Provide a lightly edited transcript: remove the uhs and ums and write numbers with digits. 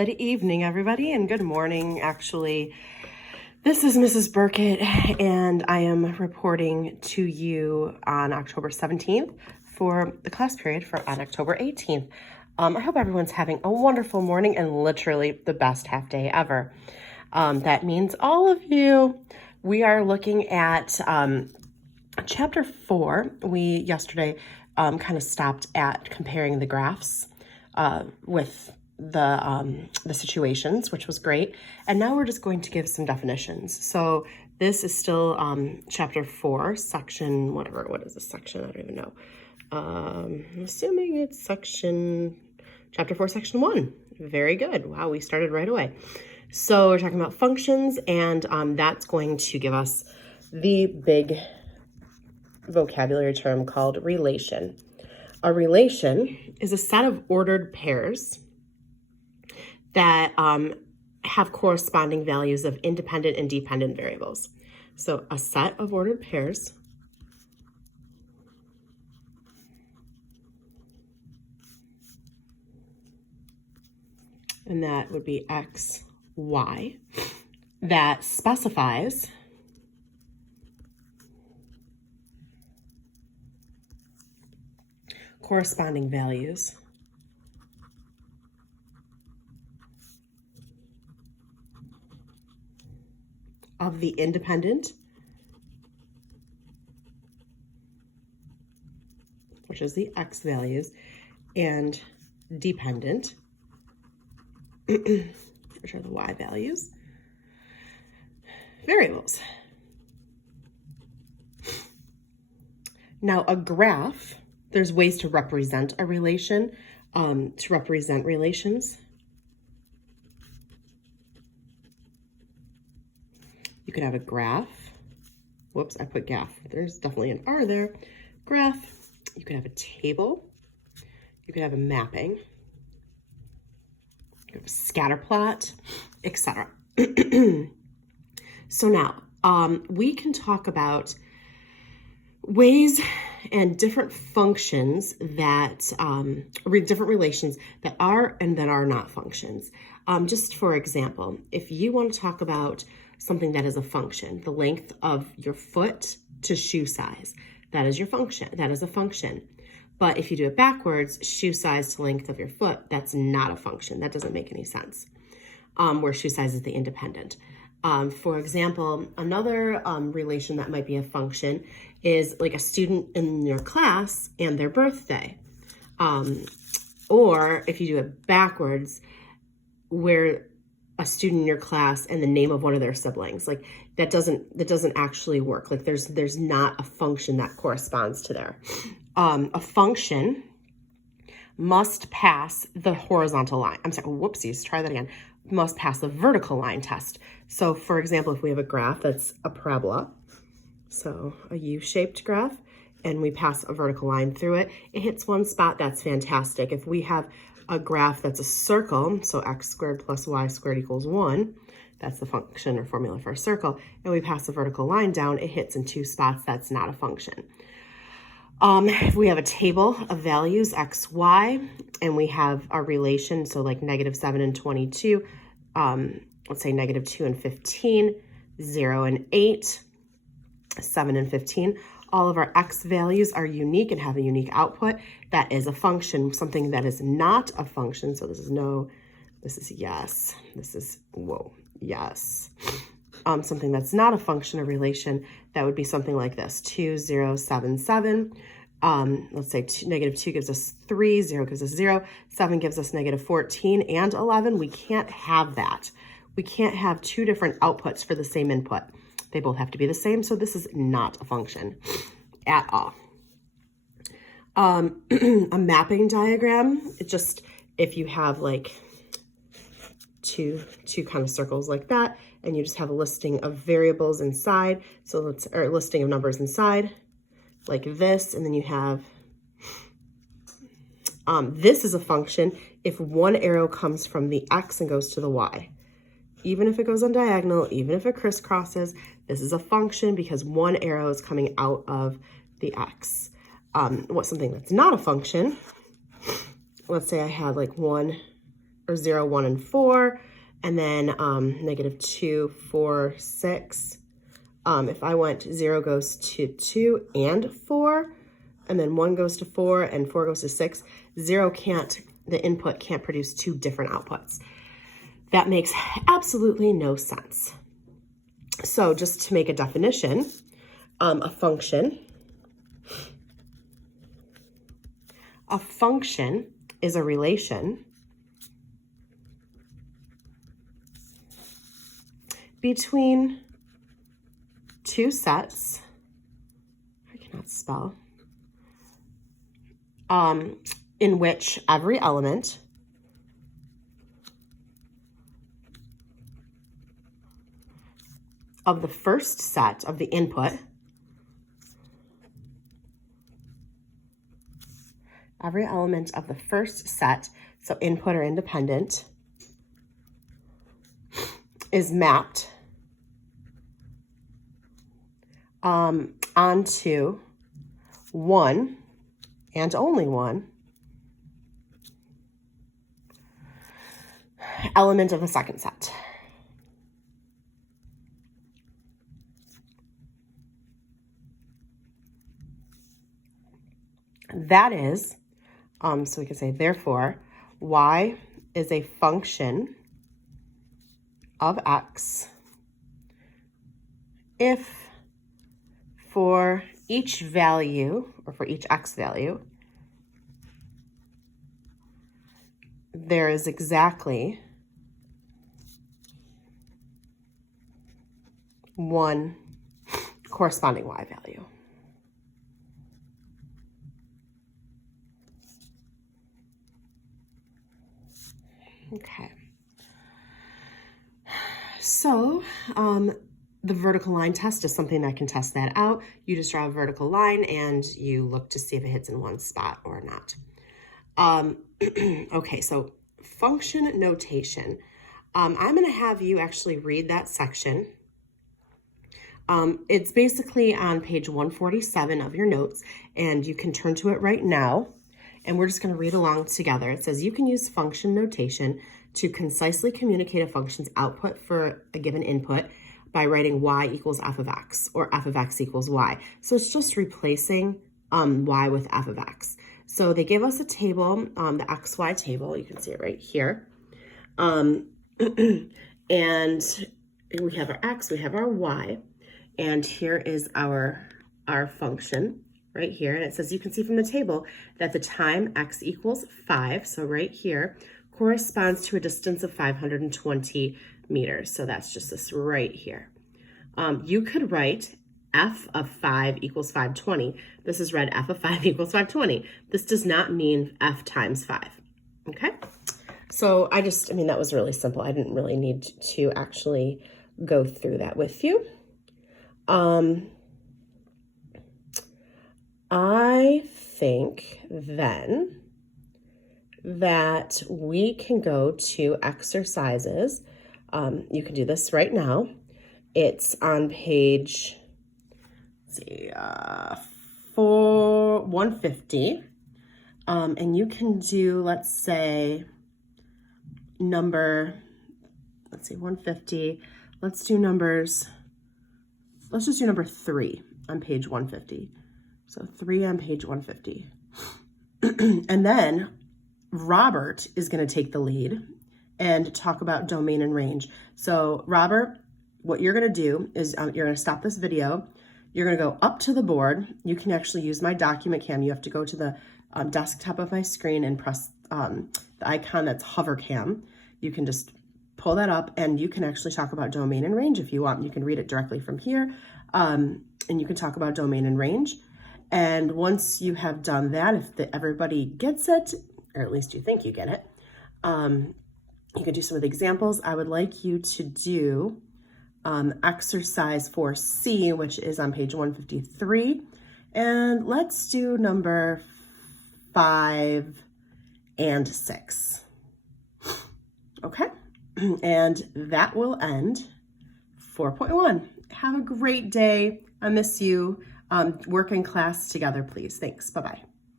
Good evening, everybody, and good morning, actually. This is Mrs. Burkett, and I am reporting to you on October 17th for the class period on October 18th. I hope everyone's having a wonderful morning and literally the best half day ever. That means all of you. We are looking at chapter 4. We yesterday kind of stopped at comparing the graphs with the situations, which was great. And now we're just going to give some definitions. So this is still chapter 4, section, whatever, what is this section? I don't even know. I'm assuming it's chapter 4, section 1. Very good. Wow, we started right away. So we're talking about functions, and that's going to give us the big vocabulary term called relation. A relation is a set of ordered pairs that have corresponding values of independent and dependent variables. So a set of ordered pairs and that would be X, Y, that specifies corresponding values of the independent, which is the X values, and dependent, which are the Y values, variables. Now, a graph, there's ways to represent a relation, to represent relations. You could have a graph. Whoops, I put graph. There's definitely an R there. Graph. You could have a table. You could have a mapping. You could have a scatter plot, etc. So now, we can talk about ways and different functions that, different relations that are and that are not functions. Just for example, if you want to talk about something that is a function, the length of your foot to shoe size, that is your function, that is a function. But if you do it backwards, shoe size to length of your foot, that's not a function. That doesn't make any sense, where shoe size is the independent. For example, another relation that might be a function is like a student in your class and their birthday. Or if you do it backwards, where a student in your class and the name of one of their siblings, like that doesn't actually work. Like there's not a function that corresponds to there. A function must pass the horizontal line. I'm sorry, whoopsies, try that again. Must pass the vertical line test. So for example, if we have a graph that's a parabola, so a U-shaped graph, and we pass a vertical line through it, it hits one spot, that's fantastic. If we have a graph that's a circle, so x squared plus y squared equals 1, that's the function or formula for a circle, and we pass a vertical line down, it hits in 2 spots, that's not a function. If we have a table of values, x, y, and we have a relation, so like -7 and 22, let's say -2 and 15, 0 and 8, 7 and 15, all of our x values are unique and have a unique output. That is a function. Something that is not a function, so this is no, this is yes, this is, whoa, yes. Something that's not a function or relation, that would be something like this, 2, 0, 7, 7. Let's say -2 gives us 3, 0 gives us 0, 7 gives us -14 and 11. We can't have that. We can't have 2 different outputs for the same input. They both have to be the same, so this is not a function at all. A mapping diagram, it's just if you have like two kind of circles like that, and you just have a listing of variables inside, so or a listing of numbers inside, like this, and then you have, this is a function if one arrow comes from the X and goes to the Y. Even if it goes on diagonal, even if it crisscrosses, this is a function because one arrow is coming out of the X. What's something that's not a function? Let's say I had like or 0, 1, and 4, and then -2, 4, 6. If I went 0 goes to 2 and 4, and then 1 goes to 4 and 4 goes to 6, the input can't produce two different outputs. That makes absolutely no sense. So just to make a definition, a function is a relation between two sets, I cannot spell, in which every element of the first set of the input, every element of the first set, so input or independent, is mapped onto one and only one element of the second set. That is, so we can say, therefore, y is a function of x if for each value, or for each x value, there is exactly one corresponding y value. Okay. So, the vertical line test is something that can test that out. You just draw a vertical line and you look to see if it hits in one spot or not. Okay, so function notation. I'm going to have you actually read that section. It's basically on page 147 of your notes, and you can turn to it right now. And we're just going to read along together. It says you can use function notation to concisely communicate a function's output for a given input by writing y equals f of x, or f of x equals y. So it's just replacing y with f of x. So they give us a table, the xy table. You can see it right here. And we have our x, we have our y, and here is our function right here. And it says, you can see from the table that the time x equals 5, so right here, corresponds to a distance of 520 meters. So that's just this right here. You could write f of 5 equals 520. This is read f of 5 equals 520. This does not mean f times 5, okay? So that was really simple. I didn't really need to actually go through that with you. I think then that we can go to exercises. You can do this right now. It's on page, 150. And you can do, let's say, 150. Let's just do number 3 on page 150. So 3 on page 150. And then Robert is going to take the lead and talk about domain and range. So Robert, what you're going to do is you're going to stop this video. You're going to go up to the board. You can actually use my document cam. You have to go to the desktop of my screen and press the icon that's hover cam. You can just pull that up and you can actually talk about domain and range if you want. You can read it directly from here, and you can talk about domain and range. And once you have done that, if everybody gets it, or at least you think you get it, you can do some of the examples. I would like you to do exercise 4C, which is on page 153. And let's do number 5 and 6. Okay, and that will end 4.1. Have a great day. I miss you. Work in class together, please. Thanks. Bye-bye.